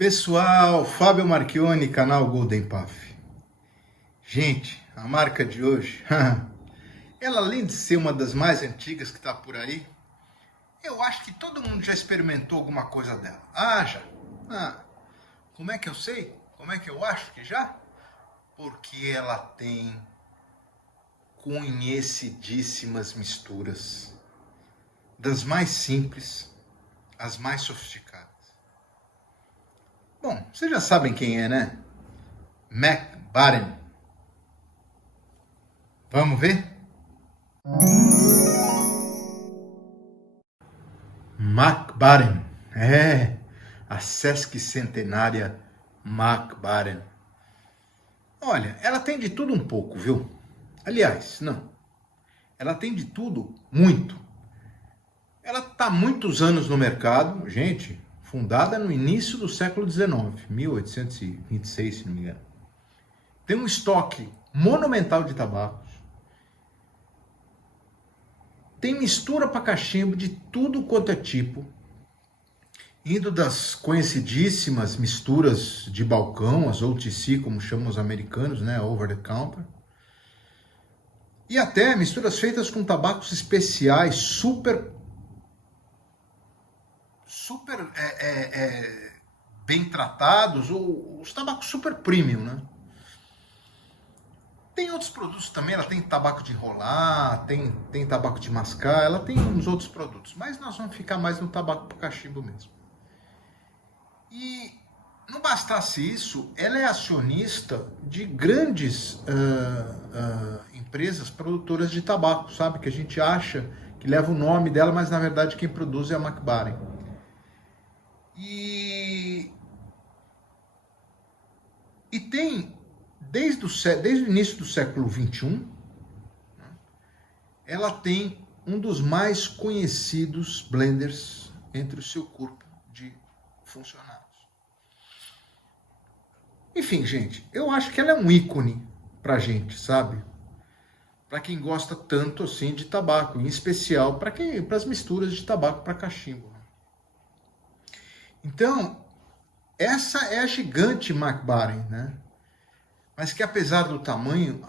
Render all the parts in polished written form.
Pessoal, Fábio Marchioni, canal Golden Puff. Gente, a marca de hoje, ela além de ser uma das mais antigas que está por aí, eu acho que todo mundo já experimentou alguma coisa dela. Já. Como é que eu sei? Como é que eu acho que já? Porque ela tem conhecidíssimas misturas, das mais simples às mais sofisticadas. Bom, vocês já sabem quem é, né? Mac Baren. Vamos ver? Mac Baren. A sesquicentenária Mac Baren. Olha, ela tem de tudo um pouco, viu? Aliás, não. Ela tem de tudo muito. Ela está há muitos anos no mercado, gente. Fundada no início do século XIX, 1826, se não me engano. Tem um estoque monumental de tabacos. Tem mistura para cachimbo de tudo quanto é tipo. Indo das conhecidíssimas misturas de balcão, as OTC, como chamam os americanos, né? Over the counter. E até misturas feitas com tabacos especiais, super bem tratados, ou os tabacos super premium, né? Tem outros produtos também, ela tem tabaco de enrolar, tem tabaco de mascar, ela tem uns outros produtos, mas nós vamos ficar mais no tabaco para cachimbo mesmo. E não bastasse isso, ela é acionista de grandes empresas produtoras de tabaco, sabe? Que a gente acha que leva o nome dela, mas na verdade quem produz é a Mac Baren. E tem, desde o início do século XXI, ela tem um dos mais conhecidos blenders entre o seu corpo de funcionários. Enfim, gente, eu acho que ela é um ícone pra gente, sabe? Para quem gosta tanto assim de tabaco, em especial para as misturas de tabaco para cachimbo. Então, essa é a gigante Mac Baren, né? Mas que apesar do tamanho,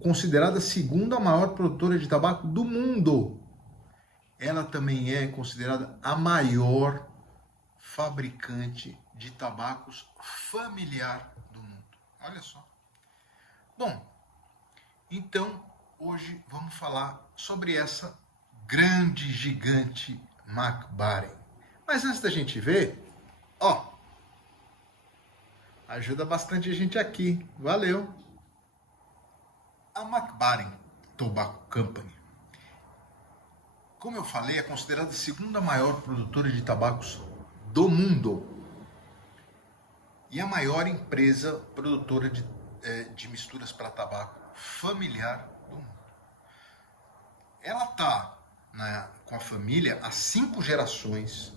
considerada a segunda maior produtora de tabaco do mundo, ela também é considerada a maior fabricante de tabacos familiar do mundo. Olha só. Bom, então hoje vamos falar sobre essa grande, gigante Mac Baren. Mas antes da gente ver, ajuda bastante a gente aqui. Valeu! A Mac Baren Tobacco Company, como eu falei, é considerada a segunda maior produtora de tabacos do mundo e a maior empresa produtora de misturas para tabaco familiar do mundo. Ela está com a família há 5 gerações,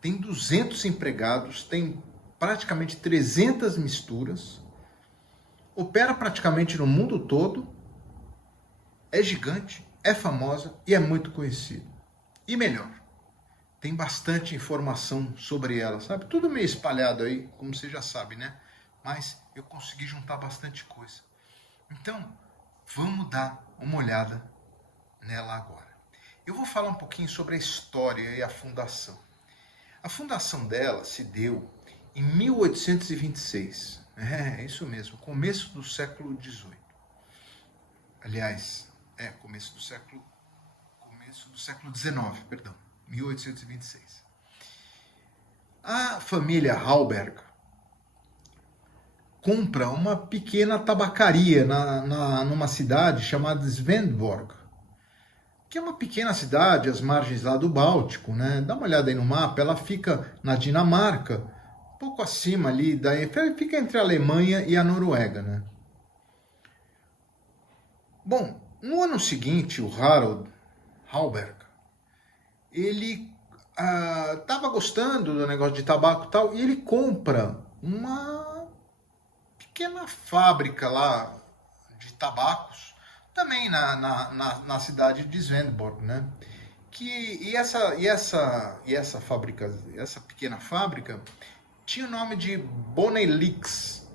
tem 200 empregados, tem praticamente 300 misturas, opera praticamente no mundo todo, é gigante, é famosa e é muito conhecida. E melhor, tem bastante informação sobre ela, sabe? Tudo meio espalhado aí, como você já sabe, né? Mas eu consegui juntar bastante coisa. Então, vamos dar uma olhada nela agora. Eu vou falar um pouquinho sobre a história e a fundação. A fundação dela se deu em 1826. Isso mesmo, começo do século XVIII. Aliás, começo do século XIX, perdão, 1826. A família Hauberg compra uma pequena tabacaria numa cidade chamada Svendborg, que é uma pequena cidade às margens lá do Báltico, né? Dá uma olhada aí no mapa, ela fica na Dinamarca, um pouco acima ali, fica entre a Alemanha e a Noruega, né? Bom, no ano seguinte, o Harold Hauberg, ele estava gostando do negócio de tabaco e tal, e ele compra uma pequena fábrica lá de tabacos, também na cidade de Svendborg, né? Essa pequena fábrica tinha o nome de Bonelix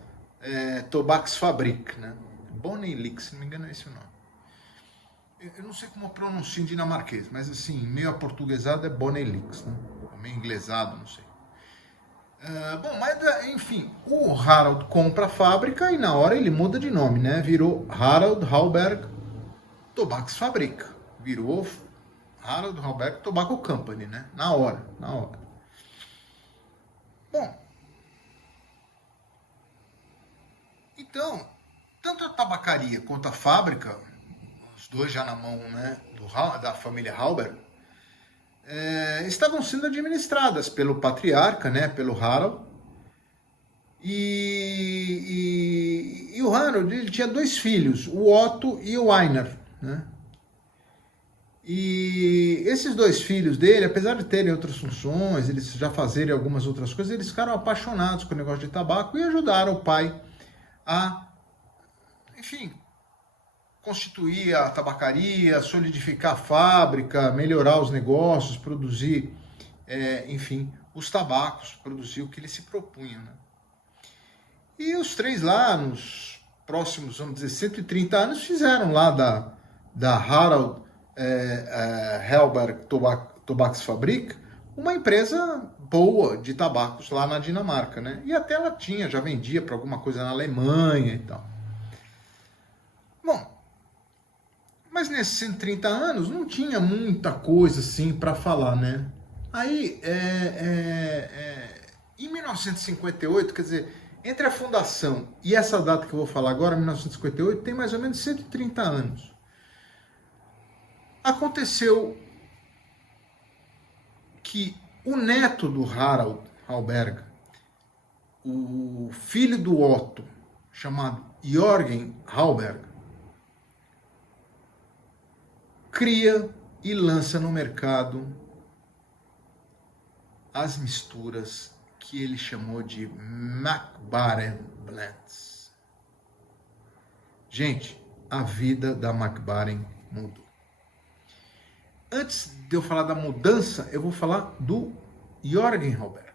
Tobaksfabrik, né? Bonelix, se não me engano é esse o nome. Eu não sei como pronuncia em dinamarquês, mas assim, meio aportuguesado é Bonelix, né? Meio inglesado, não sei. Bom, mas enfim, o Harald compra a fábrica e na hora ele muda de nome, né? Virou Harald Hauberg Tobaksfabrik. Virou Harald Hauberg Tobacco Company, né? Na hora. Bom, então, tanto a tabacaria quanto a fábrica, os dois já na mão, né, da família Hauberg, estavam sendo administradas pelo patriarca, né, pelo Harald. E o Harald, ele tinha dois filhos, o Otto e o Einar, né? E esses dois filhos dele, apesar de terem outras funções, eles já fazerem algumas outras coisas, eles ficaram apaixonados com o negócio de tabaco e ajudaram o pai a, enfim, constituir a tabacaria, solidificar a fábrica, melhorar os negócios, produzir, enfim, os tabacos, produzir o que eles se propunham, né? E os três lá, nos próximos, vamos dizer, 130 anos, fizeram lá da Harald Hauberg Tobaksfabrik uma empresa boa de tabacos lá na Dinamarca, né? E até ela já vendia para alguma coisa na Alemanha e tal. Bom, mas nesses 130 anos não tinha muita coisa assim para falar, né? Aí, em 1958, quer dizer, entre a fundação e essa data que eu vou falar agora, 1958, tem mais ou menos 130 anos. Aconteceu que o neto do Harald Hauberg, o filho do Otto, chamado Jörgen Hauberg, cria e lança no mercado as misturas que ele chamou de Mac Baren Blends. Gente, a vida da Mac Baren mudou. Antes de eu falar da mudança, eu vou falar do Jörgen Hauberg.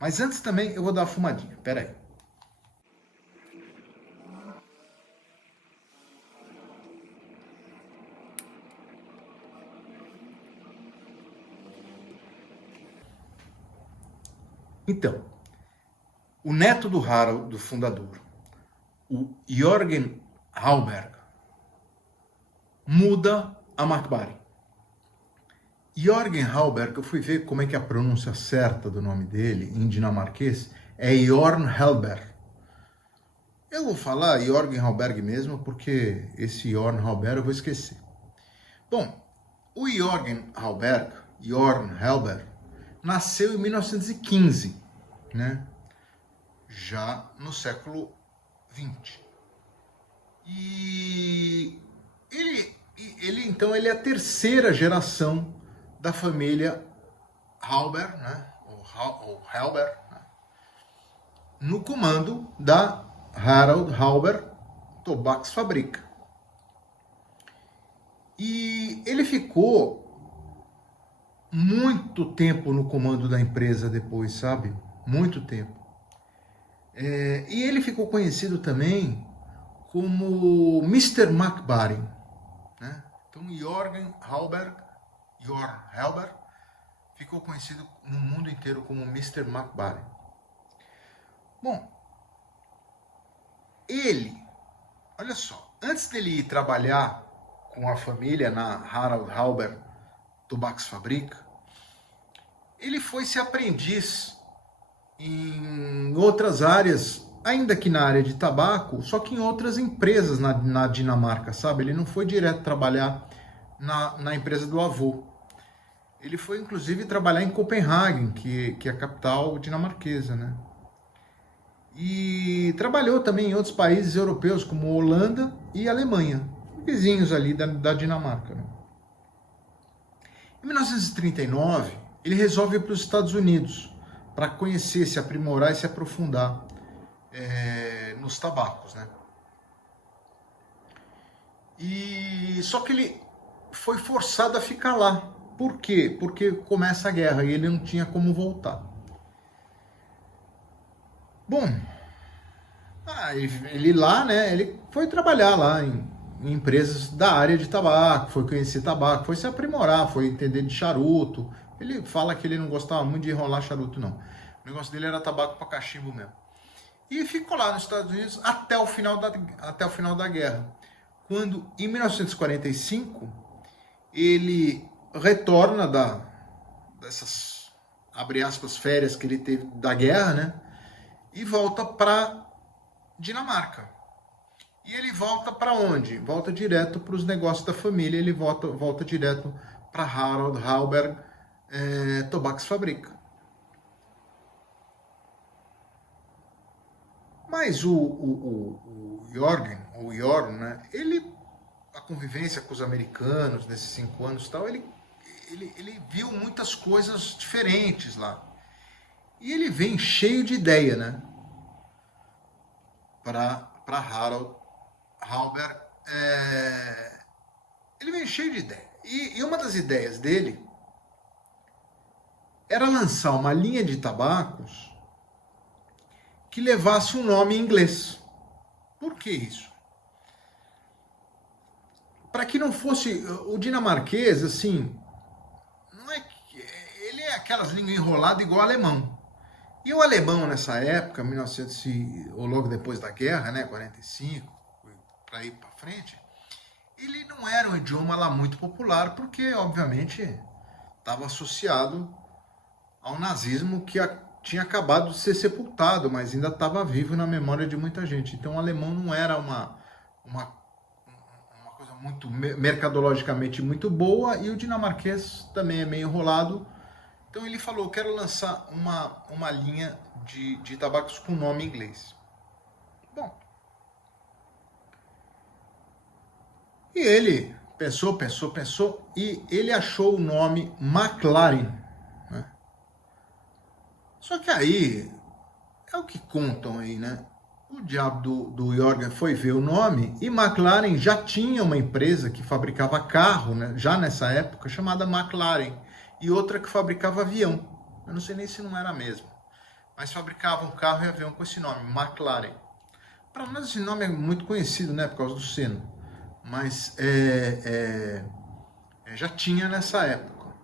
Mas antes também eu vou dar uma fumadinha. Pera aí. Então, o neto do Harald, do fundador, o Jörgen Hauberg, muda a Mac Baren. Jörgen Hauberg, eu fui ver como é que é a pronúncia certa do nome dele em dinamarquês, é Jorn Helberg. Eu vou falar Jörgen Hauberg mesmo, porque esse Jorn Hauberg eu vou esquecer. Bom, o Jörgen Hauberg, Jorn Helberg, nasceu em 1915, né? Já no século XX. E ele então ele é a terceira geração da família Hauberg, né? ou Helberg, né? No comando da Harald Hauberg Tobaksfabrik. E ele ficou muito tempo no comando da empresa depois, sabe? Muito tempo. E ele ficou conhecido também como Mr. Mac Baren, né? Então, Jörgen Hauberg, Jorn Helberg, ficou conhecido no mundo inteiro como Mr. Mac Baren. Bom, ele, olha só, antes dele ir trabalhar com a família na Harald Hauberg Tobaksfabrik, ele foi ser aprendiz em outras áreas, ainda que na área de tabaco, só que em outras empresas na Dinamarca, sabe? Ele não foi direto trabalhar na empresa do avô. Ele foi, inclusive, trabalhar em Copenhague, que é a capital dinamarquesa, né? E trabalhou também em outros países europeus, como Holanda e Alemanha, vizinhos ali da Dinamarca, né? Em 1939, ele resolve ir para os Estados Unidos para conhecer, se aprimorar e se aprofundar nos tabacos, né? E só que ele foi forçado a ficar lá. Por quê? Porque começa a guerra e ele não tinha como voltar. Bom, ele lá, né, ele foi trabalhar lá em empresas da área de tabaco, foi conhecer tabaco, foi se aprimorar, foi entender de charuto. Ele fala que ele não gostava muito de enrolar charuto, não. O negócio dele era tabaco para cachimbo mesmo. E ficou lá nos Estados Unidos até o final da guerra. Quando, em 1945, ele retorna dessas, abre aspas, férias que ele teve da guerra, né? E volta para Dinamarca. E ele volta para onde? Volta direto para os negócios da família, ele volta direto para Harald Hauberg Tobaksfabrik. Mas o Jorn, né, a convivência com os americanos nesses 5 anos e tal, ele viu muitas coisas diferentes lá. E ele vem cheio de ideia, né? Para Harald Hauberg. Ele vem cheio de ideia. E uma das ideias dele era lançar uma linha de tabacos que levasse um nome em inglês. Por que isso? Para que não fosse o dinamarquês, assim, não é que ele é aquelas línguas enroladas igual o alemão. E o alemão nessa época, 1900 ou logo depois da guerra, né, 45, para ir para frente, ele não era um idioma lá muito popular, porque obviamente estava associado ao nazismo que tinha acabado de ser sepultado, mas ainda estava vivo na memória de muita gente. Então o alemão não era uma coisa muito mercadologicamente muito boa, e o dinamarquês também é meio enrolado. Então ele falou, quero lançar uma linha de tabacos com nome em inglês. Bom, e ele pensou, e ele achou o nome McLaren. Só que aí, é o que contam aí, né? O diabo do Jorgen foi ver o nome, e McLaren já tinha uma empresa que fabricava carro, né? Já nessa época, chamada McLaren, e outra que fabricava avião. Eu não sei nem se não era a mesma, mas fabricavam carro e avião com esse nome, McLaren. Para nós esse nome é muito conhecido, né? Por causa do sino, mas já tinha nessa época.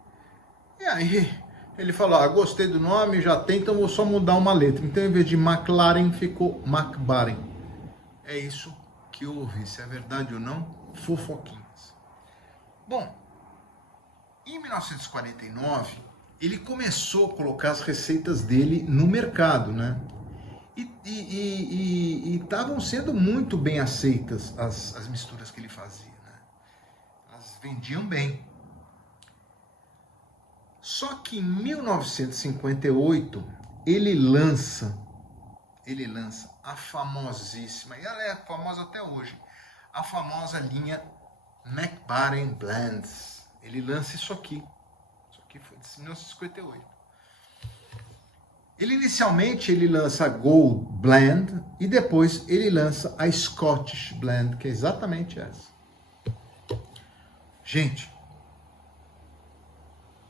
E aí ele falou, gostei do nome, já tem, então vou só mudar uma letra. Então, em vez de McLaren, ficou McBaren. É isso que eu ouvi. Se é verdade ou não, fofoquinhas. Bom, em 1949, ele começou a colocar as receitas dele no mercado, né? E estavam sendo muito bem aceitas as misturas que ele fazia, né? Elas vendiam bem. Só que em 1958 ele lança a famosíssima, e ela é famosa até hoje, a famosa linha McBaren Blends. Ele lança isso aqui foi de 1958. Inicialmente ele lança a Gold Blend e depois ele lança a Scottish Blend, que é exatamente essa. Gente,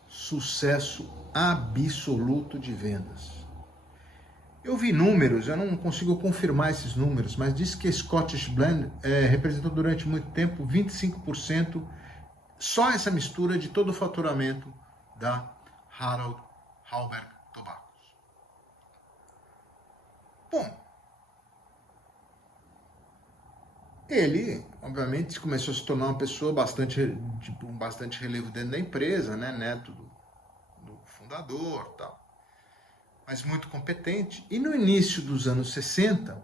sucesso absoluto de vendas. Eu vi números, eu não consigo confirmar esses números, mas diz que a Scottish Blend representou durante muito tempo 25%, só essa mistura de todo o faturamento da Harald Hauberg Tobacos. Bom, ele, obviamente, começou a se tornar uma pessoa bastante relevo dentro da empresa, né? Neto do fundador, tal, mas muito competente. E no início dos anos 60,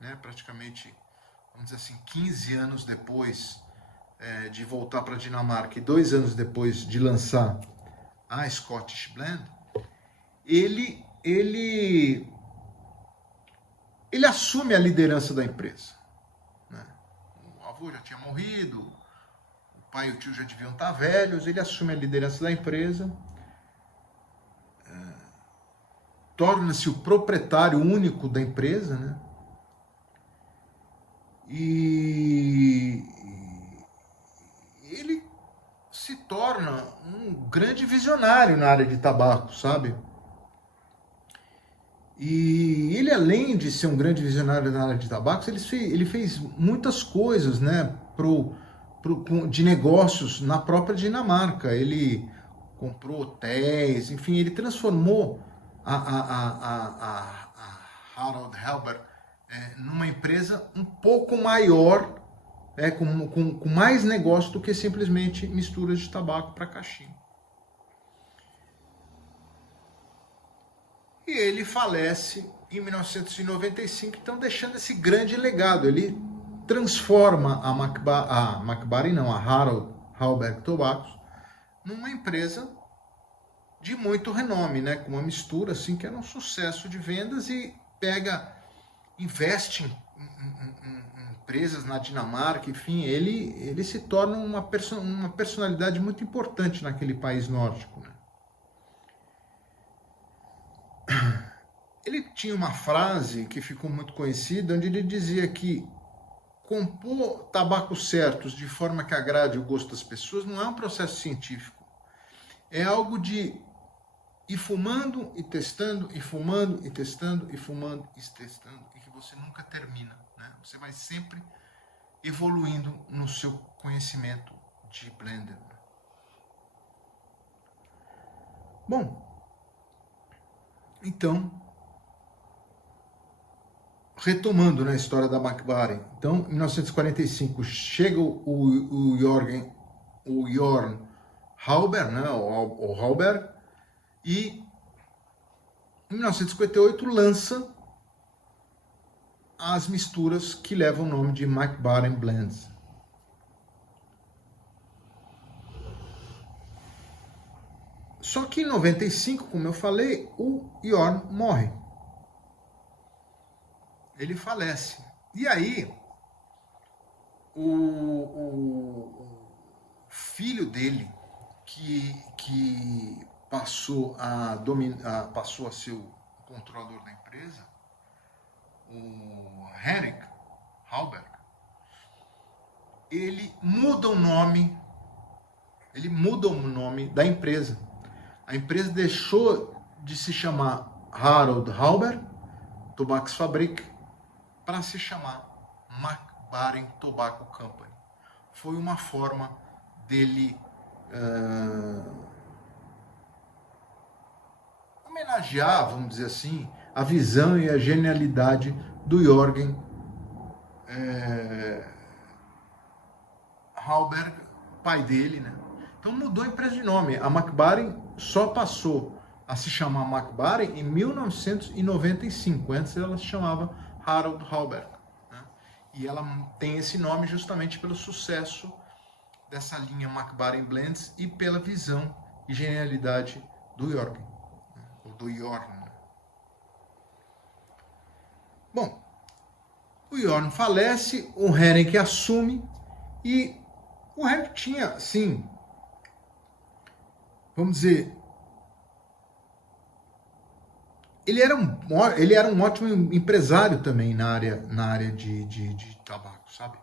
né, praticamente, vamos dizer assim, 15 anos depois de voltar para a Dinamarca e 2 anos depois de lançar a Scottish Blend, ele assume a liderança da empresa. Né? O avô já tinha morrido, o pai e o tio já deviam estar velhos, ele assume a liderança da empresa, torna-se o proprietário único da empresa, né? E ele se torna um grande visionário na área de tabaco, sabe? E ele além de ser um grande visionário na área de tabacos, ele fez muitas coisas, né, de negócios na própria Dinamarca. Ele comprou hotéis, enfim, ele transformou a Harald Halber numa empresa um pouco maior, com mais negócio do que simplesmente misturas de tabaco para cachimbo. E ele falece em 1995, então deixando esse grande legado. Ele transforma a Harald Halberg Tobaccos numa empresa de muito renome, né, com uma mistura assim que era um sucesso de vendas, e investe em empresas na Dinamarca, enfim, ele se torna uma personalidade muito importante naquele país nórdico, né? Ele tinha uma frase que ficou muito conhecida, onde ele dizia que compor tabacos certos de forma que agrade o gosto das pessoas não é um processo científico. É algo de ir fumando e testando, e fumando e testando, e fumando e testando, e que você nunca termina, né? Você vai sempre evoluindo no seu conhecimento de blender. Bom, então, retomando na história da Mac Baren, então, em 1945 chega o Jorn Halber, né, o Halberg, e em 1958 lança as misturas que levam o nome de Mac Baren Blends. Só que em 95, como eu falei, o Jorn morre. Ele falece. E aí, o filho dele, que passou a ser o controlador da empresa, o Henrik Halberg, ele muda o nome da empresa. A empresa deixou de se chamar Harald Halberg Tobaksfabrik para se chamar Mac Baren Tobacco Company. Foi uma forma dele homenagear, vamos dizer assim, a visão e a genialidade do Jorgen Halberg, pai dele, né? Então mudou a empresa de nome. A Mac Baren só passou a se chamar Mac Baren em 1995. Antes ela se chamava Harald Halberg, né? E ela tem esse nome justamente pelo sucesso dessa linha Mac Baren Blends e pela visão e genialidade do Jorgen, né? Ou do Jorn. Bom, o Jorn falece, o Henrik assume, e o Henrik tinha, sim, vamos dizer, ele era um ótimo empresário também na área de tabaco, sabe?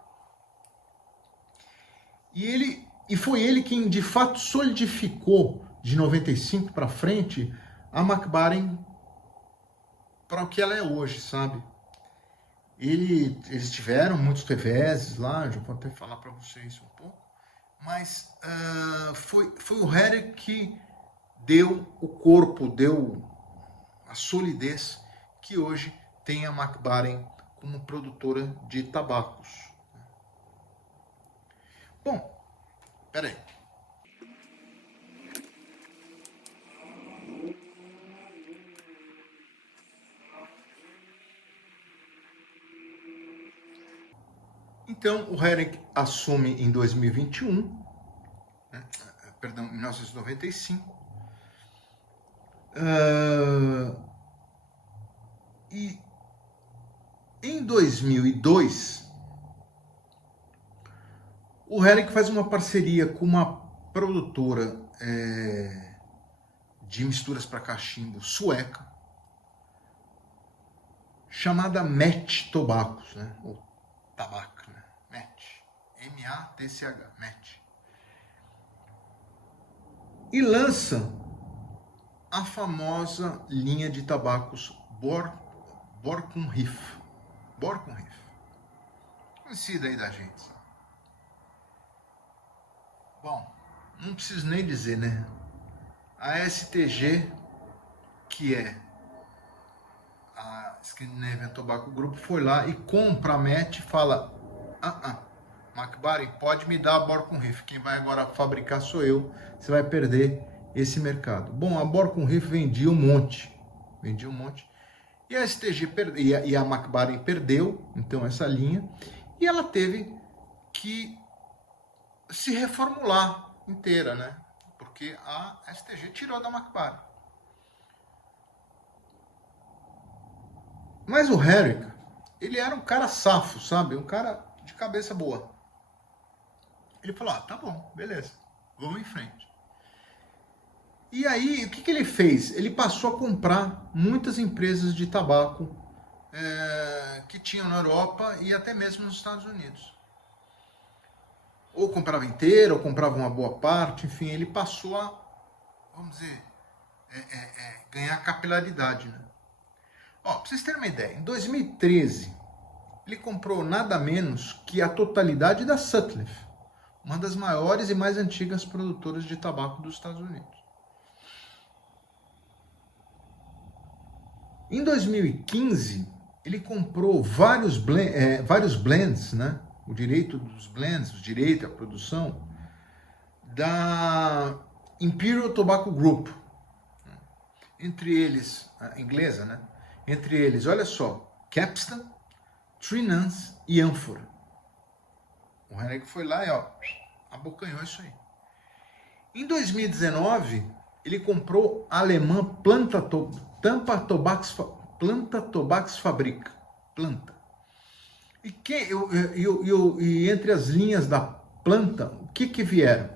E foi ele quem de fato solidificou de 95 para frente a Mac Baren para o que ela é hoje, sabe? Eles tiveram muitos reveses lá, já vou até falar para vocês um pouco, mas foi o Henrik que deu o corpo, deu a solidez que hoje tem a Mac Baren como produtora de tabacos. Bom, peraí. Então, o Henrik assume em 2021, né? Perdão, em 1995. E em 2002, o Henrik faz uma parceria com uma produtora de misturas para cachimbo sueca, chamada Match Tobaccos, né? Ou tabaco, né? Match. M-A-T-C-H, Match. E lança a famosa linha de tabacos Borkum-Riff. Borkum-Riff. Conhecida aí da gente. Bom, não preciso nem dizer, né? A STG, que é a Scandinavian Tobacco Group, foi lá e compra a MET e fala: McBaren, pode me dar a Borkum-Riff, quem vai agora fabricar sou eu, você vai perder esse mercado. Bom, a Borkum-Riff vendia um monte, e a STG e a McBaren perdeu, então, essa linha, e ela teve que se reformular inteira, né? Porque a STG tirou da McBaren. Mas o Herrick, ele era um cara safo, sabe? Um cara de cabeça boa. Ele falou: tá bom, beleza, vamos em frente. E aí, o que ele fez? Ele passou a comprar muitas empresas de tabaco que tinham na Europa e até mesmo nos Estados Unidos. Ou comprava inteira, ou comprava uma boa parte, enfim, ele passou a, vamos dizer, ganhar capilaridade, né? Ó, pra vocês terem uma ideia, em 2013, ele comprou nada menos que a totalidade da Sutliff, uma das maiores e mais antigas produtoras de tabaco dos Estados Unidos. Em 2015, ele comprou vários blends, né? O direito dos blends, o direito à produção, da Imperial Tobacco Group. Entre eles, a inglesa, né? Entre eles, olha só, Capstan, Three Nuns e Ânfora. O Henrique foi lá e abocanhou isso aí. Em 2019, ele comprou a alemã Planta Tobax Fabrica. Planta. E entre as linhas da Planta, o que vieram?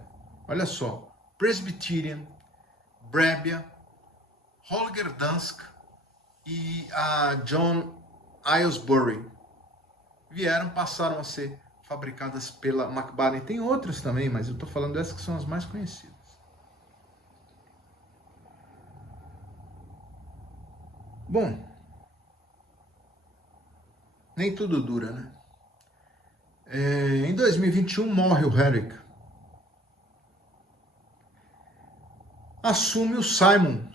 Olha só, Presbyterian, Brabia, Holger Dansk e a John Aylesbury passaram a ser fabricadas pela McBaren. Tem outras também, mas eu estou falando dessas que são as mais conhecidas. Bom, nem tudo dura, né? Em 2021 morre o Herrick. Assume o Simon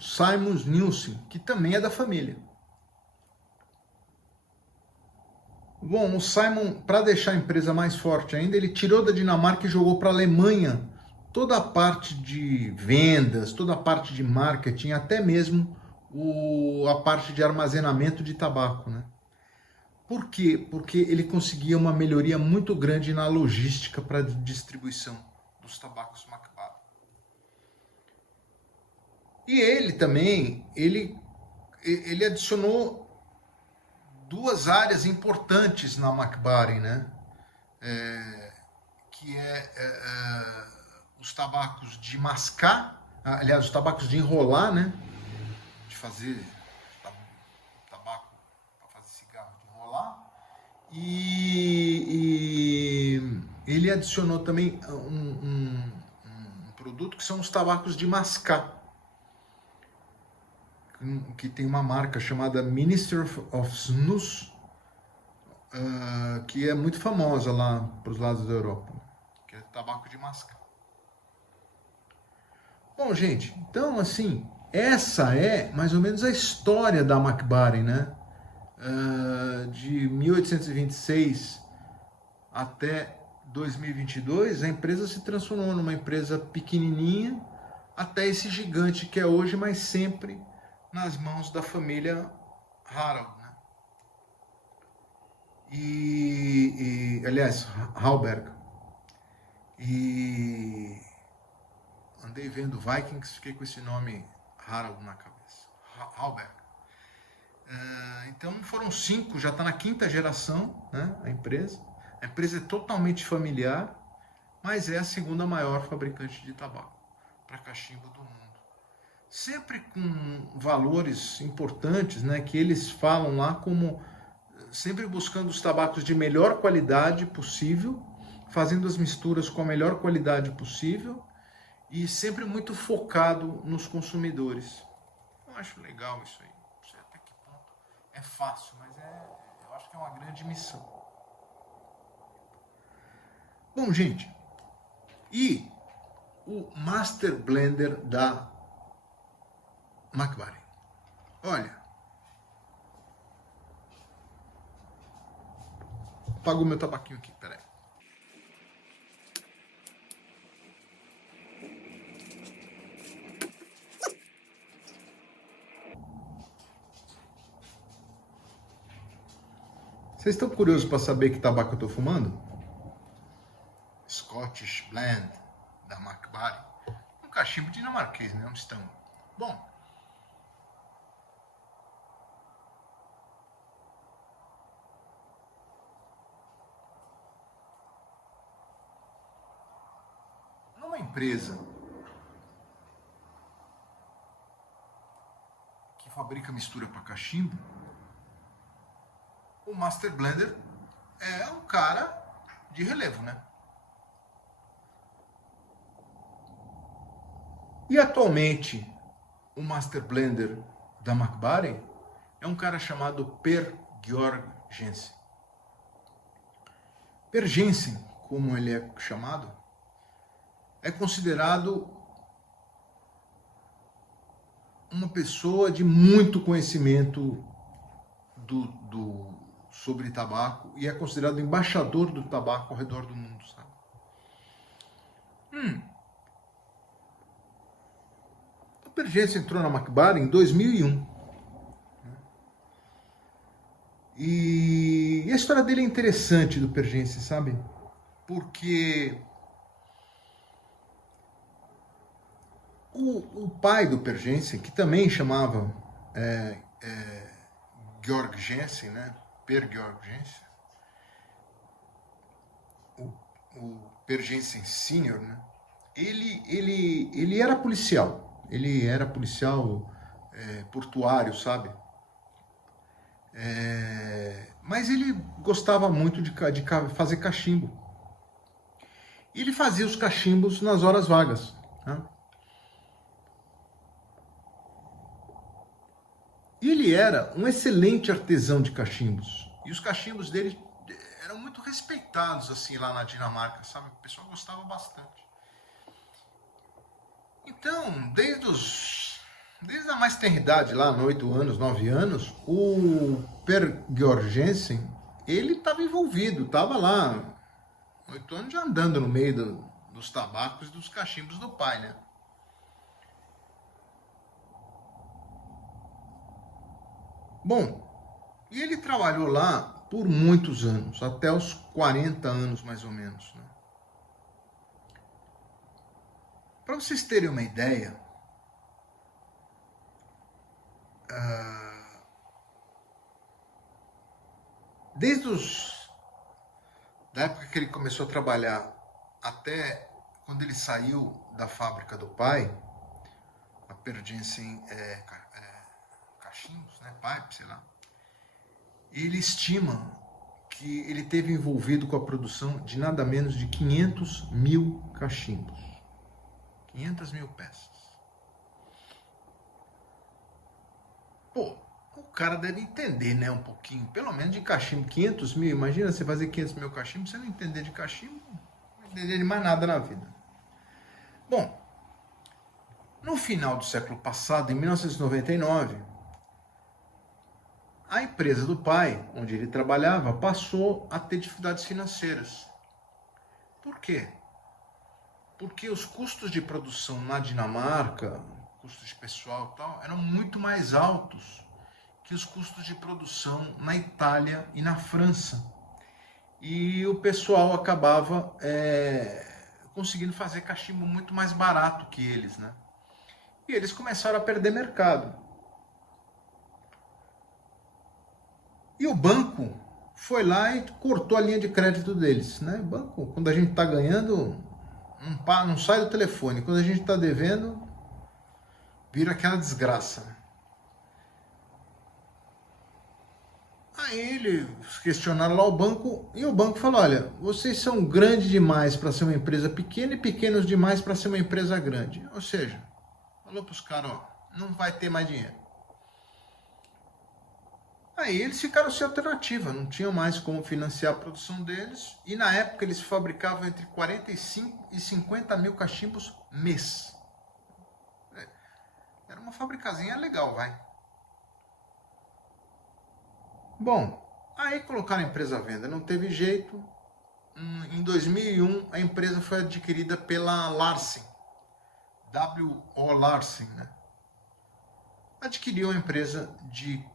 Nielsen, que também é da família. Bom, o Simon, para deixar a empresa mais forte ainda, ele tirou da Dinamarca e jogou para a Alemanha toda a parte de vendas, toda a parte de marketing, até mesmo a parte de armazenamento de tabaco, né? Por quê? Porque ele conseguia uma melhoria muito grande na logística para a distribuição dos tabacos McBaren. E ele também, ele adicionou duas áreas importantes na McBaren, né? Que os tabacos de mascar, aliás, os tabacos de enrolar, né? De fazer tabaco para fazer cigarro, de enrolar. E ele adicionou também um produto que são os tabacos de mascar, que tem uma marca chamada Minister of Snus, que é muito famosa lá para os lados da Europa, que é tabaco de mascar. Bom, gente, então assim, essa é mais ou menos a história da McBaren, né? De 1826 até 2022, a empresa se transformou numa empresa pequenininha até esse gigante que é hoje, mas sempre nas mãos da família Harald, né? Aliás, Hallberg. E andei vendo Vikings, fiquei com esse nome Harald na cabeça. Hallberg. Então foram 5, já está na 5ª geração, né, a empresa. A empresa é totalmente familiar, mas é a 2ª maior fabricante de tabaco para cachimbo do mundo. Sempre com valores importantes, né, que eles falam lá, como sempre buscando os tabacos de melhor qualidade possível, fazendo as misturas com a melhor qualidade possível e sempre muito focado nos consumidores. Eu acho legal isso aí. Não sei até que ponto é fácil, mas eu acho que é uma grande missão. Bom, gente, e o Master Blender da McBaren. Olha, apagou meu tabaquinho aqui, peraí. Vocês estão curiosos para saber que tabaco eu estou fumando? Scottish Blend da McBaren. Um cachimbo dinamarquês, né? Um Stamp. Bom, numa empresa que fabrica mistura para cachimbo, o Master Blender é um cara de relevo, né? E atualmente, o Master Blender da McBaren é um cara chamado Per Georg Jensen. Per Jensen, como ele é chamado, é considerado uma pessoa de muito conhecimento sobre tabaco e é considerado embaixador do tabaco ao redor do mundo, sabe? O Per Jensen entrou na McBaren em 2001. E a história dele é interessante, do Per Jensen, sabe? Porque o pai do Per Jensen, que também chamava Georg Jensen, né? Per Georg Jensen, o Per Jensen Sr., né? Ele era policial. Ele era policial portuário, sabe? Mas ele gostava muito de fazer cachimbo. E ele fazia os cachimbos nas horas vagas, né? E ele era um excelente artesão de cachimbos. E os cachimbos dele eram muito respeitados assim lá na Dinamarca, sabe? O pessoal gostava bastante. Então, desde a mais tenra idade, lá, 8 anos, 9 anos, o Per Georg Jensen, ele estava envolvido, estava lá, 8 anos já andando no meio dos tabacos e dos cachimbos do pai, né? Bom, e ele trabalhou lá por muitos anos, até os 40 anos mais ou menos, né? Para vocês terem uma ideia, da época que ele começou a trabalhar até quando ele saiu da fábrica do pai, a Per Jensen cachimbos, né, pipe, sei lá, ele estima que ele teve envolvido com a produção de nada menos de 500 mil cachimbos. 500 mil peças. Pô, o cara deve entender, né, um pouquinho, pelo menos de cachimbo. 500 mil, imagina você fazer 500 mil cachimbos, você não entender de cachimbo, não entender de mais nada na vida. Bom, no final do século passado, em 1999, a empresa do pai, onde ele trabalhava, passou a ter dificuldades financeiras. Por quê? Porque os custos de produção na Dinamarca, custos de pessoal e tal, eram muito mais altos que os custos de produção na Itália e na França. E o pessoal acabava conseguindo fazer cachimbo muito mais barato que eles, né? E eles começaram a perder mercado. E o banco foi lá e cortou a linha de crédito deles, né? O banco, quando a gente está ganhando, não sai do telefone. Quando a gente está devendo, vira aquela desgraça. Aí eles questionaram lá o banco e o banco falou: olha, vocês são grandes demais para ser uma empresa pequena e pequenos demais para ser uma empresa grande. Ou seja, falou para os caras: ó, não vai ter mais dinheiro. Aí eles ficaram sem alternativa, não tinham mais como financiar a produção deles, e na época eles fabricavam entre 45 e 50 mil cachimbos mês. Era uma fabricazinha legal, vai. Bom, aí colocaram a empresa à venda, não teve jeito. Em 2001 a empresa foi adquirida pela Larsen, W.O. Larsen, né? Adquiriu a empresa de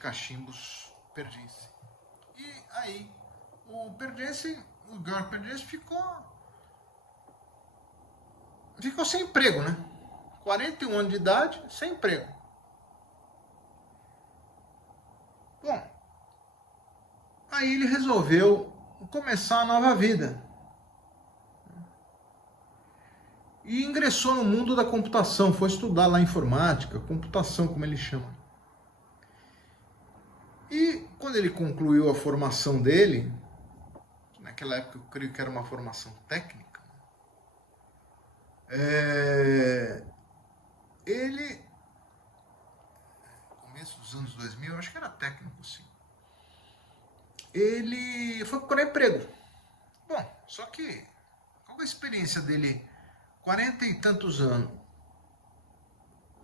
cachimbos Pergense. E aí o Georg Pergense ficou sem emprego, né? 41 anos de idade, sem emprego. Bom, aí ele resolveu começar a nova vida. E ingressou no mundo da computação, foi estudar lá informática, computação, como ele chama. E quando ele concluiu a formação dele, naquela época eu creio que era uma formação técnica, ele, no começo dos anos 2000, eu acho que era técnico, sim, ele foi procurar emprego. Bom, só que, qual a experiência dele? 40 e tantos anos,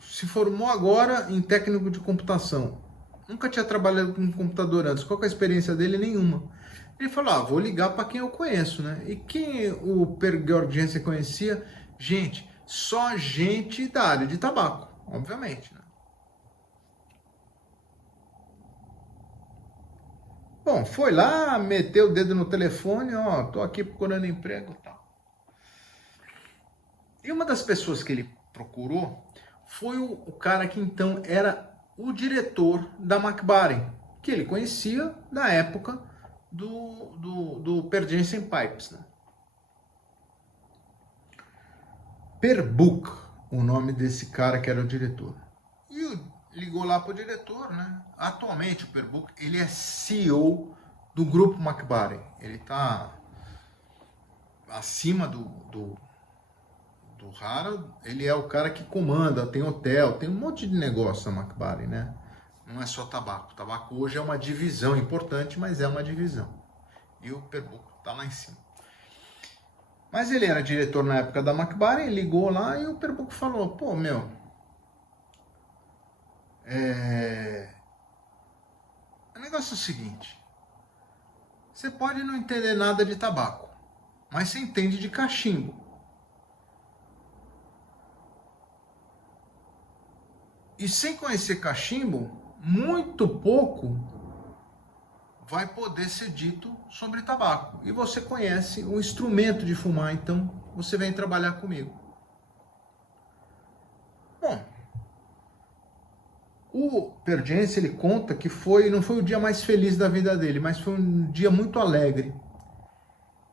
se formou agora em técnico de computação, nunca tinha trabalhado com computador antes, qual é a experiência dele? Nenhuma. Ele falou, vou ligar para quem eu conheço, né? E quem o Georg Jensen conhecia? Gente, só gente da área de tabaco, obviamente, né? Bom, foi lá, meteu o dedo no telefone, tô aqui procurando emprego e tal. E uma das pessoas que ele procurou foi o cara que então era o diretor da McBaren, que ele conhecia da época do Pergensen Pipes, né? Per Buch, o nome desse cara que era o diretor. E ligou lá para o diretor, né? Atualmente o Per Buch, ele é CEO do grupo McBaren. Ele está acima do Harold, ele é o cara que comanda, tem hotel, tem um monte de negócio na McBaren, né? Não é só tabaco. Tabaco hoje é uma divisão importante, mas é uma divisão. E o Per Buch está lá em cima. Mas ele era diretor na época da McBaren, ligou lá e o Per Buch falou, pô, meu, o negócio é o seguinte, você pode não entender nada de tabaco, mas você entende de cachimbo. E sem conhecer cachimbo, muito pouco vai poder ser dito sobre tabaco. E você conhece o instrumento de fumar, então você vem trabalhar comigo. Bom, o Pergense, ele conta que não foi o dia mais feliz da vida dele, mas foi um dia muito alegre.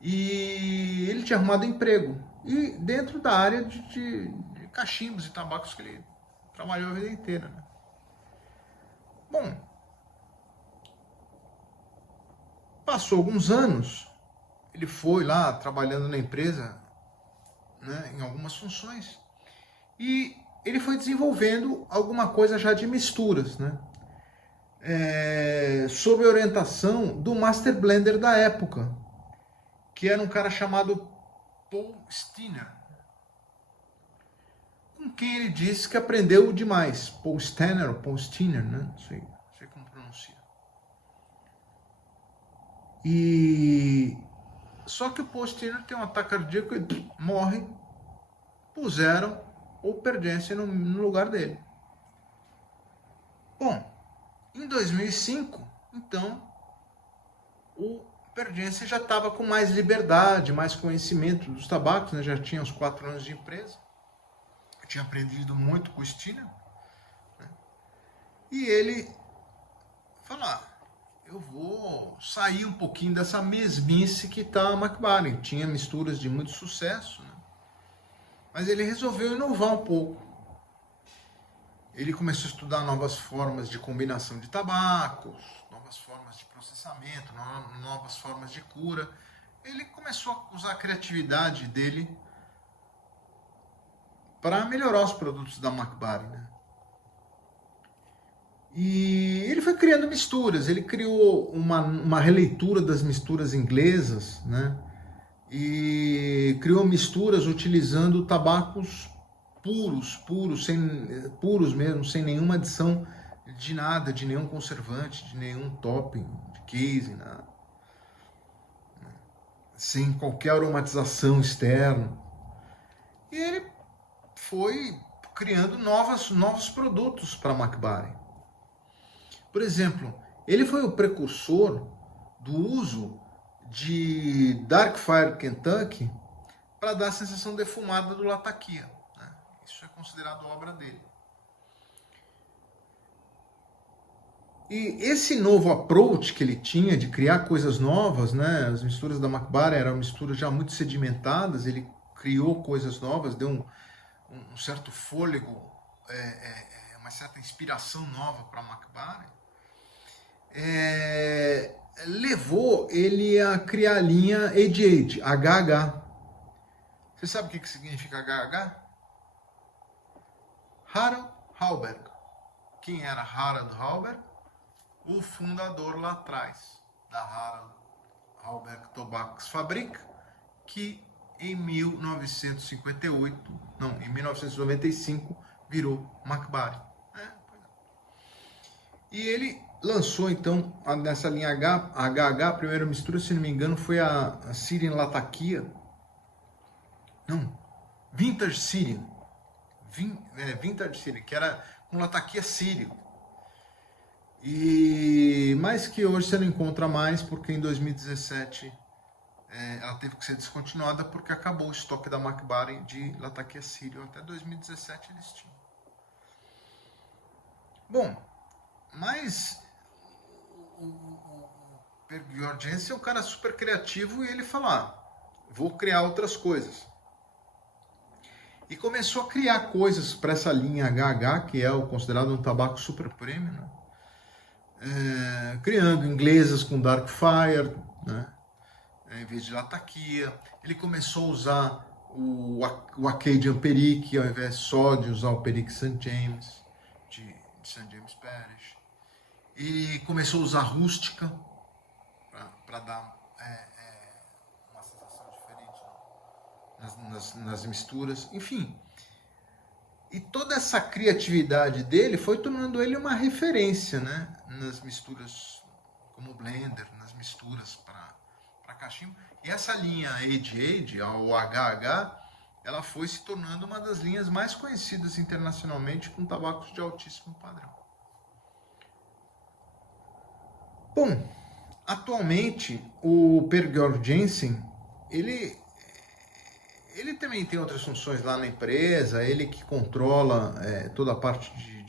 E ele tinha arrumado emprego. E dentro da área de cachimbos e tabacos que ele trabalhou a vida inteira, né? Bom, passou alguns anos, ele foi lá trabalhando na empresa, né, em algumas funções, e ele foi desenvolvendo alguma coisa já de misturas, né? Sob a orientação do Master Blender da época, que era um cara chamado Paul Steiner, com quem ele disse que aprendeu demais. Paul Steiner, ou Paul Steiner, né? Não sei como pronuncia. E só que o Paul Steiner tem um ataque cardíaco e morre. Puseram o Pergense no lugar dele. Bom, em 2005, então, o Pergense já estava com mais liberdade, mais conhecimento dos tabacos, né? Já tinha uns 4 anos de empresa. Tinha aprendido muito com o Steiner, né? E ele falou, eu vou sair um pouquinho dessa mesmice que está a McBaren. Tinha misturas de muito sucesso, né? Mas ele resolveu inovar um pouco. Ele começou a estudar novas formas de combinação de tabacos, novas formas de processamento, novas formas de cura. Ele começou a usar a criatividade dele para melhorar os produtos da McBaren, né? E ele foi criando misturas, ele criou uma releitura das misturas inglesas, né? E criou misturas utilizando tabacos puros mesmo, sem nenhuma adição de nada, de nenhum conservante, de nenhum topping, de case, nada. Sem qualquer aromatização externa. E ele foi criando novos produtos para a Mac Baren. Por exemplo, ele foi o precursor do uso de Dark Fire Kentucky para dar a sensação defumada do Latakia. Né? Isso é considerado obra dele. E esse novo approach que ele tinha de criar coisas novas, né? As misturas da Mac Baren eram misturas já muito sedimentadas, ele criou coisas novas, deu um certo fôlego, uma certa inspiração nova para a Mac Baren. Levou ele a criar a linha Age, HH. Você sabe o que significa HH? Harald Hauberg. Quem era Harald Hauberg? O fundador lá atrás da Harald Hauberg Tobaksfabrik, que em 1995 virou Mac Baren. E ele lançou então nessa linha HH, a primeira mistura, se não me engano, foi a Syrian Latakia. Não, Vintage Syrian. Vintage Syrian, que era com Latakia sírio. Mas que hoje você não encontra mais, porque em 2017 ela teve que ser descontinuada porque acabou o estoque da Mac Baren de Latakia sírio. Até 2017 eles tinham. Bom, mas o Per Bjørn é um cara super criativo e ele fala, vou criar outras coisas. E começou a criar coisas para essa linha HH, que é o considerado um tabaco super premium, né? Criando inglesas com Dark Fire, né? Em vez de Latakia. Ele começou a usar o Acadian Perique, ao invés só de usar o Perique St. James, de St. James Parish. E começou a usar rústica para dar uma sensação diferente nas misturas, enfim. E toda essa criatividade dele foi tornando ele uma referência, né, nas misturas como blender, nas misturas para cachimbo. E essa linha Age, o HH, ela foi se tornando uma das linhas mais conhecidas internacionalmente com tabacos de altíssimo padrão. Bom, atualmente o Per Bjørn, ele também tem outras funções lá na empresa, ele que controla toda a parte de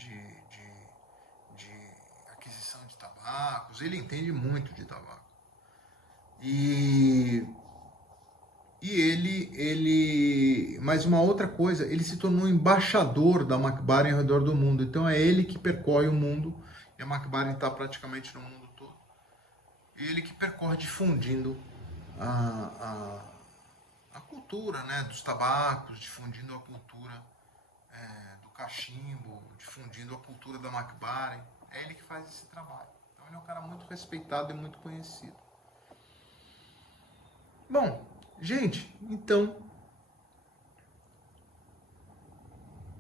aquisição de tabacos, ele entende muito de tabaco. E ele, mais uma outra coisa, ele se tornou embaixador da Mac Baren ao redor do mundo, então é ele que percorre o mundo, e a Mac Baren está praticamente no mundo todo, e ele que percorre difundindo a cultura, né, dos tabacos, difundindo a cultura do cachimbo, difundindo a cultura da Mac Baren. É ele que faz esse trabalho. Então ele é um cara muito respeitado e muito conhecido. Bom, gente, então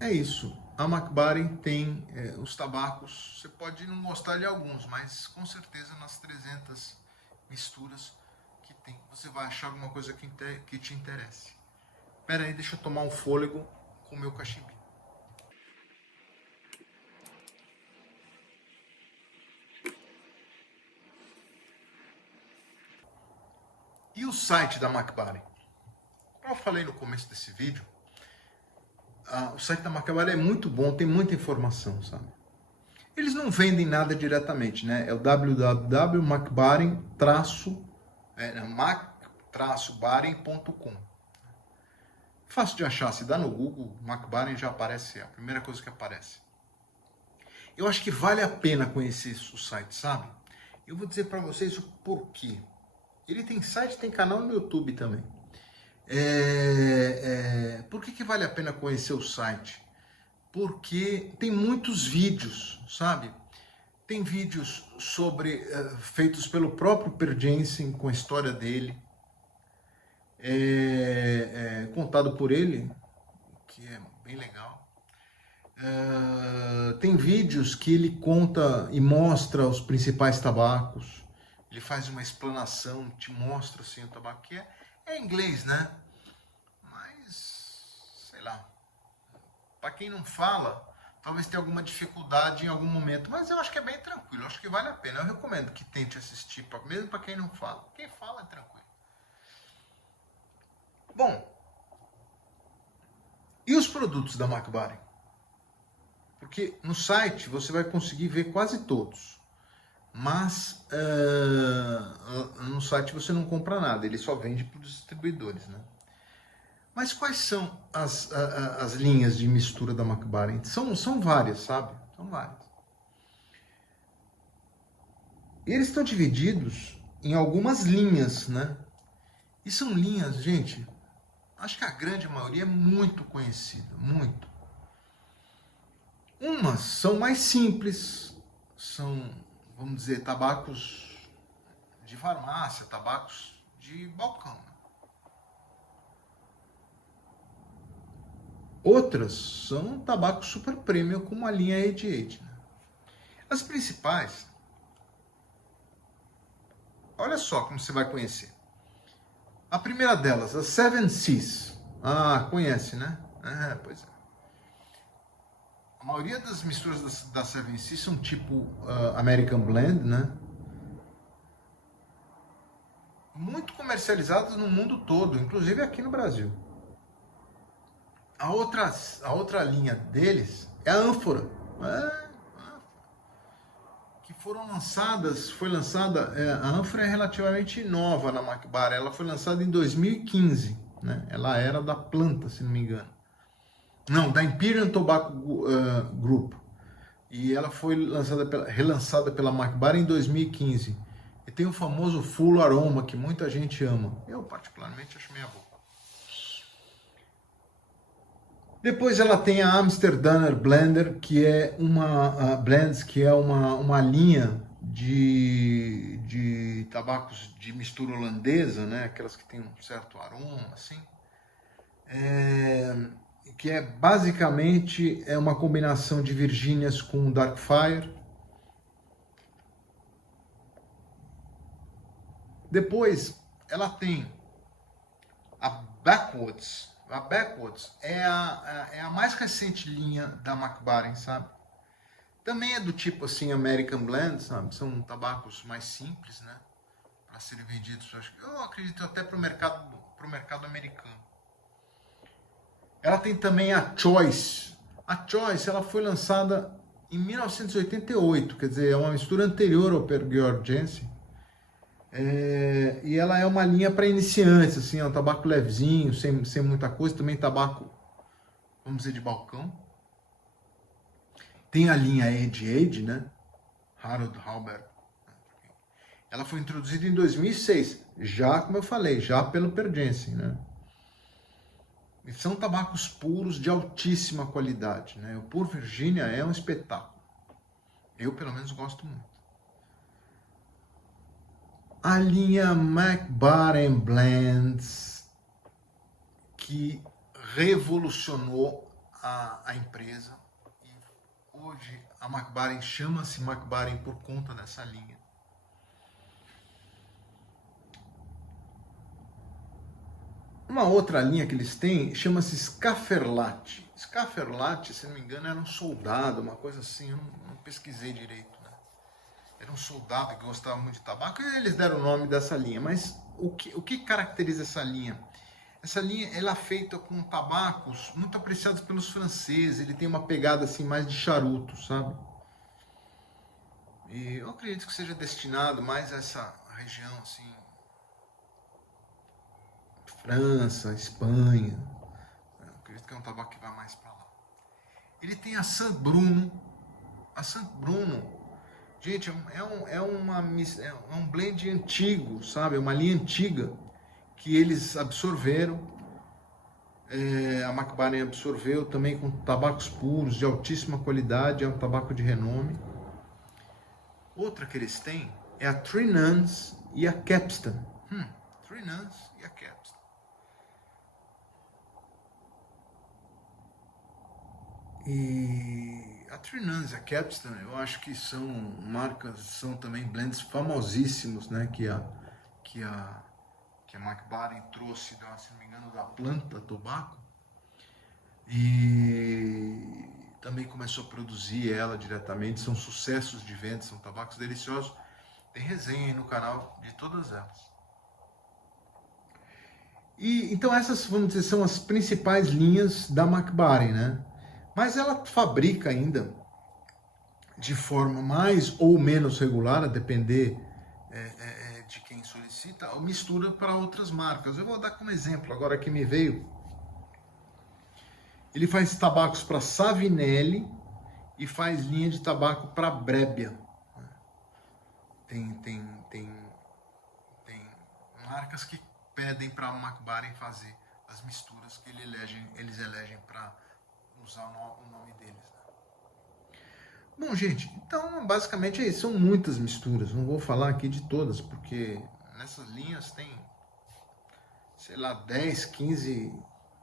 é isso. A Mac Baren tem os tabacos, você pode não gostar de alguns, mas com certeza nas 300 misturas que tem, você vai achar alguma coisa que te interesse. Espera aí, deixa eu tomar um fôlego com o meu cachimbinho. E o site da Mac Baren? Como eu falei no começo desse vídeo, o site da Mac Baren é muito bom, tem muita informação, sabe? Eles não vendem nada diretamente, né? É o mac-baren.com. Fácil de achar, se dá no Google, Mac Baren já aparece, é a primeira coisa que aparece. Eu acho que vale a pena conhecer o site, sabe? Eu vou dizer para vocês o porquê. Ele tem site, tem canal no YouTube também. Por que vale a pena conhecer o site? Porque tem muitos vídeos, sabe? Tem vídeos feitos pelo próprio Per Jensen, com a história dele, contado por ele, que é bem legal. Tem vídeos que ele conta e mostra os principais tabacos. Ele faz uma explanação, te mostra assim o tabaco, que é inglês, né? Mas, sei lá, para quem não fala, talvez tenha alguma dificuldade em algum momento, mas eu acho que é bem tranquilo, eu acho que vale a pena. Eu recomendo que tente assistir, mesmo para quem não fala. Quem fala é tranquilo. Bom, e os produtos da Mac Baren? Porque no site você vai conseguir ver quase todos, mas no site você não compra nada, ele só vende para os distribuidores, né? Mas quais são as linhas de mistura da Mac Baren? São várias, sabe? São várias. E eles estão divididos em algumas linhas, né? E são linhas, gente, acho que a grande maioria é muito conhecida, muito. Umas são mais simples, são, vamos dizer, tabacos de farmácia, tabacos de balcão. Outras são tabacos super premium, como a linha AG8. Né? As principais, olha só como você vai conhecer. A primeira delas, a Seven Seas. Ah, conhece, né? Pois é. A maioria das misturas da Seven Seas são tipo American Blend, né? Muito comercializadas no mundo todo, inclusive aqui no Brasil. A outra linha deles é a ânfora. Que foi lançada, a ânfora é relativamente nova na Mac Baren, ela foi lançada em 2015, né? Ela era da planta, se não me engano. Não, da Imperial Tobacco Group. E ela foi relançada pela Mac Baren em 2015. E tem o famoso Full Aroma, que muita gente ama. Eu, particularmente, acho meia boca. Depois ela tem a Amsterdamer Blender, que é uma linha de tabacos de mistura holandesa, né? Aquelas que tem um certo aroma, assim. Que é basicamente uma combinação de Virginias com Darkfire. Depois ela tem a Backwoods. A Backwoods é a mais recente linha da Mac Baren, sabe? Também é do tipo assim American Blend, sabe? São tabacos mais simples, né? Para serem vendidos, eu acredito até para o mercado americano. Ela tem também a Choice. A Choice, ela foi lançada em 1988, quer dizer, é uma mistura anterior ao Per Jensen. E ela é uma linha para iniciantes, assim, é um tabaco levezinho, sem muita coisa, também tabaco, vamos dizer, de balcão. Tem a linha AG8, né? Harold Halbert. Ela foi introduzida em 2006, já, como eu falei, já pelo Per Jensen, né? E são tabacos puros de altíssima qualidade, né? O Pur Virginia é um espetáculo. Eu, pelo menos, gosto muito. A linha Mac Baren Blends, que revolucionou a empresa. E hoje a Mac Baren chama-se Mac Baren por conta dessa linha. Uma outra linha que eles têm chama-se Scaferlat. Scaferlat, se não me engano, era um soldado, uma coisa assim, eu não pesquisei direito. Era um soldado que gostava muito de tabaco e eles deram o nome dessa linha. Mas o que caracteriza essa linha? Essa linha ela é feita com tabacos muito apreciados pelos franceses. Ele tem uma pegada assim mais de charuto, sabe? E eu acredito que seja destinado mais a essa região assim, França, Espanha. Eu acredito que é um tabaco que vai mais para lá. Ele tem a Saint Bruno. A Saint Bruno, gente, é um blend antigo, sabe? É uma linha antiga que eles absorveram. A Mac Baren absorveu também com tabacos puros, de altíssima qualidade, é um tabaco de renome. Outra que eles têm é a Three Nuns e a Capstan. Three Nuns e a Capstan. E a Three Nuns e a Capstan, eu acho que são marcas, são também blends famosíssimos, né? Que a McBaren trouxe, se não me engano, da planta Tobacco. E também começou a produzir ela diretamente. São sucessos de venda, são tabacos deliciosos. Tem resenha aí no canal de todas elas. E então essas, vamos dizer, são as principais linhas da McBaren, né? Mas ela fabrica ainda de forma mais ou menos regular, a depender de quem solicita, a mistura para outras marcas. Eu vou dar como exemplo, agora que me veio. Ele faz tabacos para Savinelli e faz linha de tabaco para Brebbia. Tem marcas que pedem para a McBaren fazer as misturas que eles elegem para usar o nome deles. Né? Bom, gente, então basicamente é isso. São muitas misturas. Não vou falar aqui de todas, porque nessas linhas tem, sei lá, 10, 15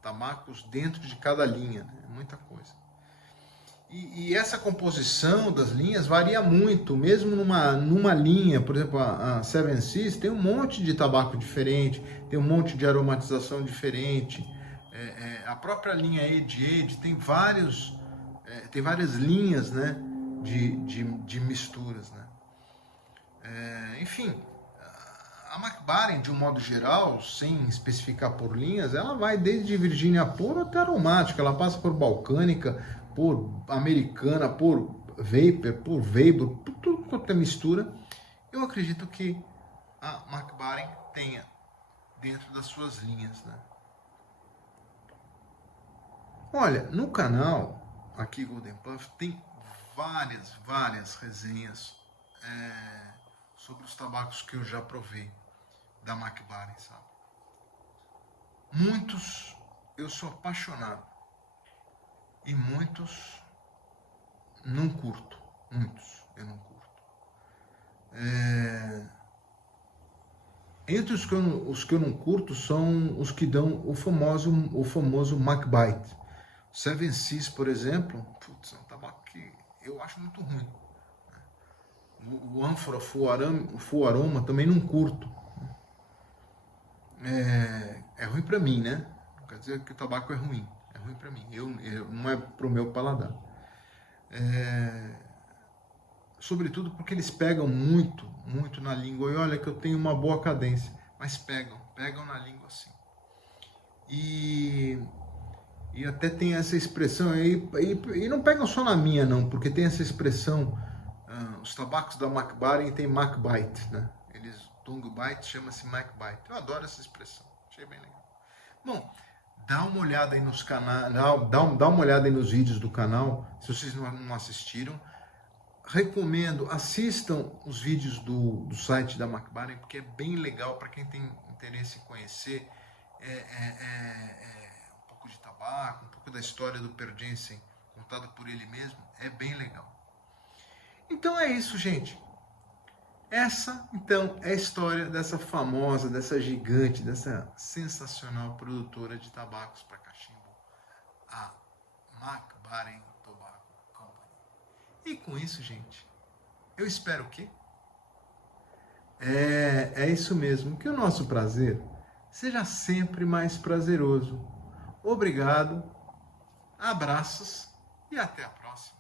tabacos dentro de cada linha. Né? É muita coisa. E essa composição das linhas varia muito, mesmo numa linha, por exemplo, a Seven Seas tem um monte de tabaco diferente, tem um monte de aromatização diferente, a própria linha Age tem várias linhas, né, de misturas, né. Enfim, a McBaren, de um modo geral, sem especificar por linhas, ela vai desde Virginia Puro até aromática, ela passa por balcânica, por americana, por vapor, por Weber, por tudo quanto é mistura. Eu acredito que a McBaren tenha dentro das suas linhas, né? Olha, no canal, aqui Golden Puff, tem várias resenhas sobre os tabacos que eu já provei da McBaren, sabe? Muitos eu sou apaixonado. E muitos não curto. Muitos eu não curto. Entre os que eu não curto são os que dão o famoso McBite. Seven Seas, por exemplo, putz, é um tabaco que eu acho muito ruim. O ânfora Full Aroma também não curto. É ruim pra mim, né? Não quer dizer que o tabaco é ruim. É ruim para mim, não é para o meu paladar. Sobretudo porque eles pegam muito na língua. E olha que eu tenho uma boa cadência, mas pegam na língua assim. E até tem essa expressão, e não pegam só na minha não, porque tem essa expressão, os tabacos da McBaren tem McBite, né? Tongue Bite chama-se McBite. Eu adoro essa expressão, achei bem legal. Bom, dá uma olhada aí nos canais, dá uma olhada aí nos vídeos do canal, se vocês não assistiram. Recomendo, assistam os vídeos do site da McBaren, porque é bem legal para quem tem interesse em conhecer um pouco de tabaco, um pouco da história do Per Jensen, contada por ele mesmo, é bem legal. Então é isso, gente. Essa, então, é a história dessa famosa, dessa gigante, dessa sensacional produtora de tabacos para cachimbo, a McBaren Tobacco Company. E com isso, gente, eu espero que é isso mesmo, que o nosso prazer seja sempre mais prazeroso. Obrigado, abraços e até a próxima.